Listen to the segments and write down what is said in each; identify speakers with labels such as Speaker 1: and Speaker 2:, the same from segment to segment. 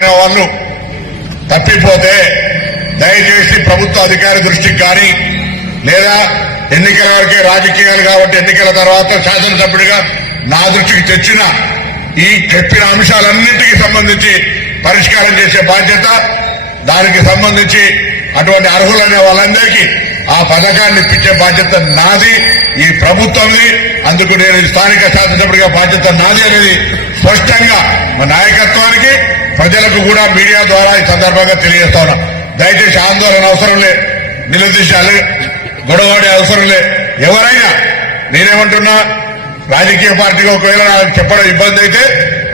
Speaker 1: వాళ్ళు తప్పిపోతే దయచేసి ప్రభుత్వ అధికారి దృష్టికి కానీ లేదా ఎన్నికల వరకే రాజకీయాలు కాబట్టి ఎన్నికల తర్వాత శాసనసభ్యుడిగా నా దృష్టికి తెచ్చిన ఈ చెప్పిన అంశాలన్నింటికి సంబంధించి పరిష్కారం చేసే బాధ్యత దానికి సంబంధించి అటువంటి అర్హులైన వాళ్ళందరికీ ఆ పథకాన్ని ఇప్పించే బాధ్యత నాది ఈ ప్రభుత్వంది. అందుకు నేను ఈ స్థానిక శాసనసభ్యుడిగా బాధ్యత నాది అనేది స్పష్టంగా మా నాయకత్వానికి ప్రజలకు కూడా మీడియా ద్వారా ఈ సందర్భంగా తెలియజేస్తా ఉన్నా దయచేసి ఆందోళన అవసరం లే నిలదీశాలు గొడవాడే అవసరం లే. ఎవరైనా నేనేమంటున్నా రాజకీయ పార్టీకి ఒకవేళ నాకు చెప్పడం ఇబ్బంది అయితే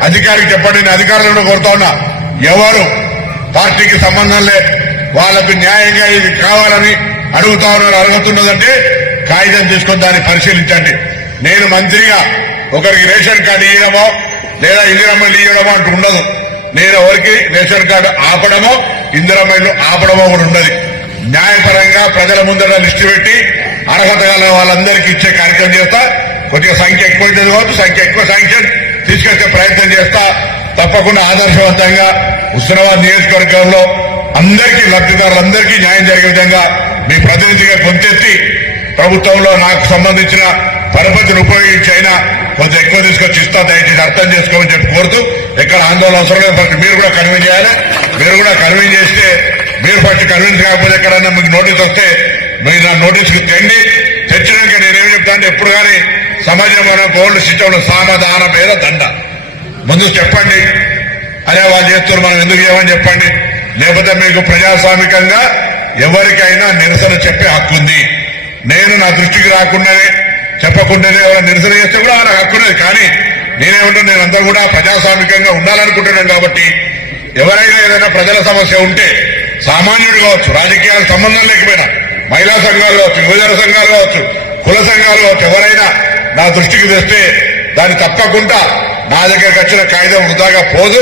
Speaker 1: అధికారికి చెప్పండి నేను అధికారులను కోరుతా ఉన్నా. ఎవరు పార్టీకి సంబంధం లే వాళ్ళకు న్యాయంగా ఇది కావాలని అడుగుతా ఉన్నారు అడుగుతున్నదంటే కాగితం తీసుకుని దాన్ని పరిశీలించండి. నేను మంత్రిగా ఒకరికి రేషన్ కార్డు ఇవ్వడమో లేదా ఇందిరమ్మలు ఇవ్వడమో అంటూ ఉండదు. నేను ఎవరికి రేషన్ కార్డు ఆపడమో ఇందిరమ్మలు ఆపడమో కూడా ఉండదు న్యాయపరంగా ప్రజల ముందర లిస్టు పెట్టి అర్హత గల వాళ్ళందరికీ ఇచ్చే కార్యక్రమం చేస్తా. కొద్దిగా సంఖ్య ఎక్కువ ఉంటుంది కావచ్చు సంఖ్య ఎక్కువ శాంక్షన్ తీసుకొచ్చే ప్రయత్నం చేస్తా. తప్పకుండా ఆదర్శవంతంగా హుస్నాబాద్ నియోజకవర్గంలో అందరికీ లబ్ధిదారులందరికీ న్యాయం జరిగే విధంగా మీ ప్రతినిధిగా గొంతెత్తి ప్రభుత్వంలో నాకు సంబంధించిన పరపతిని ఉపయోగించి అయినా కొంత ఎక్కువ తీసుకొచ్చి ఇస్తా దయచేసి అర్థం చేసుకోమని చెప్పి కోరుతూ ఎక్కడ ఆందోళన అవసరం లేదు. ఫస్ట్ మీరు కూడా కన్విన్స్ చేయాలి. మీరు కూడా కన్విన్స్ చేస్తే మీరు ఫస్ట్ కన్విన్స్ కాకపోతే ఎక్కడన్నా మీకు నోటీస్ వస్తే మీరు నా నోటీస్కి తెండి. తెచ్చినాక నేనేం చెప్తా అంటే ఎప్పుడు కానీ సమాజంలో గోల్డ్ సిస్టంలో సామధాన మీద దండ. ముందు చెప్పండి. అరే వాళ్ళు చేస్తున్నారు మనం ఎందుకు చేయమని చెప్పండి. లేకపోతే మీకు ప్రజాస్వామికంగా ఎవరికైనా నిరసన చెప్పే హక్కు ఉంది. నేను నా దృష్టికి రాకుండానే చెప్పకుండానే ఎవరైనా నిరసన చేస్తే కూడా నాకు హక్కు కానీ నేనేమంటే నేనంతా కూడా ప్రజాస్వామికంగా ఉండాలనుకుంటున్నాను కాబట్టి ఎవరైనా ఏదైనా ప్రజల సమస్య ఉంటే సామాన్యుడు కావచ్చు రాజకీయాలకు సంబంధం లేకపోయినా మహిళా సంఘాలు కావచ్చు యువజన సంఘాలు కావచ్చు కుల సంఘాలు కావచ్చు ఎవరైనా నా దృష్టికి తెస్తే దాన్ని తప్పకుండా నా దగ్గరకు వచ్చిన కాగితం వృధాగా పోదు.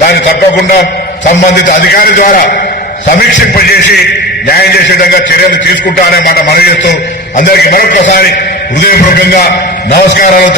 Speaker 1: దాన్ని తప్పకుండా సంబంధిత అధికారి ద్వారా సమీక్షింపజేసి న్యాయం చేసే విధంగా చర్యలు తీసుకుంటానే మాట మనవి చేస్తూ అందరికీ మరొకసారి హృదయపూర్వకంగా నమస్కారాలు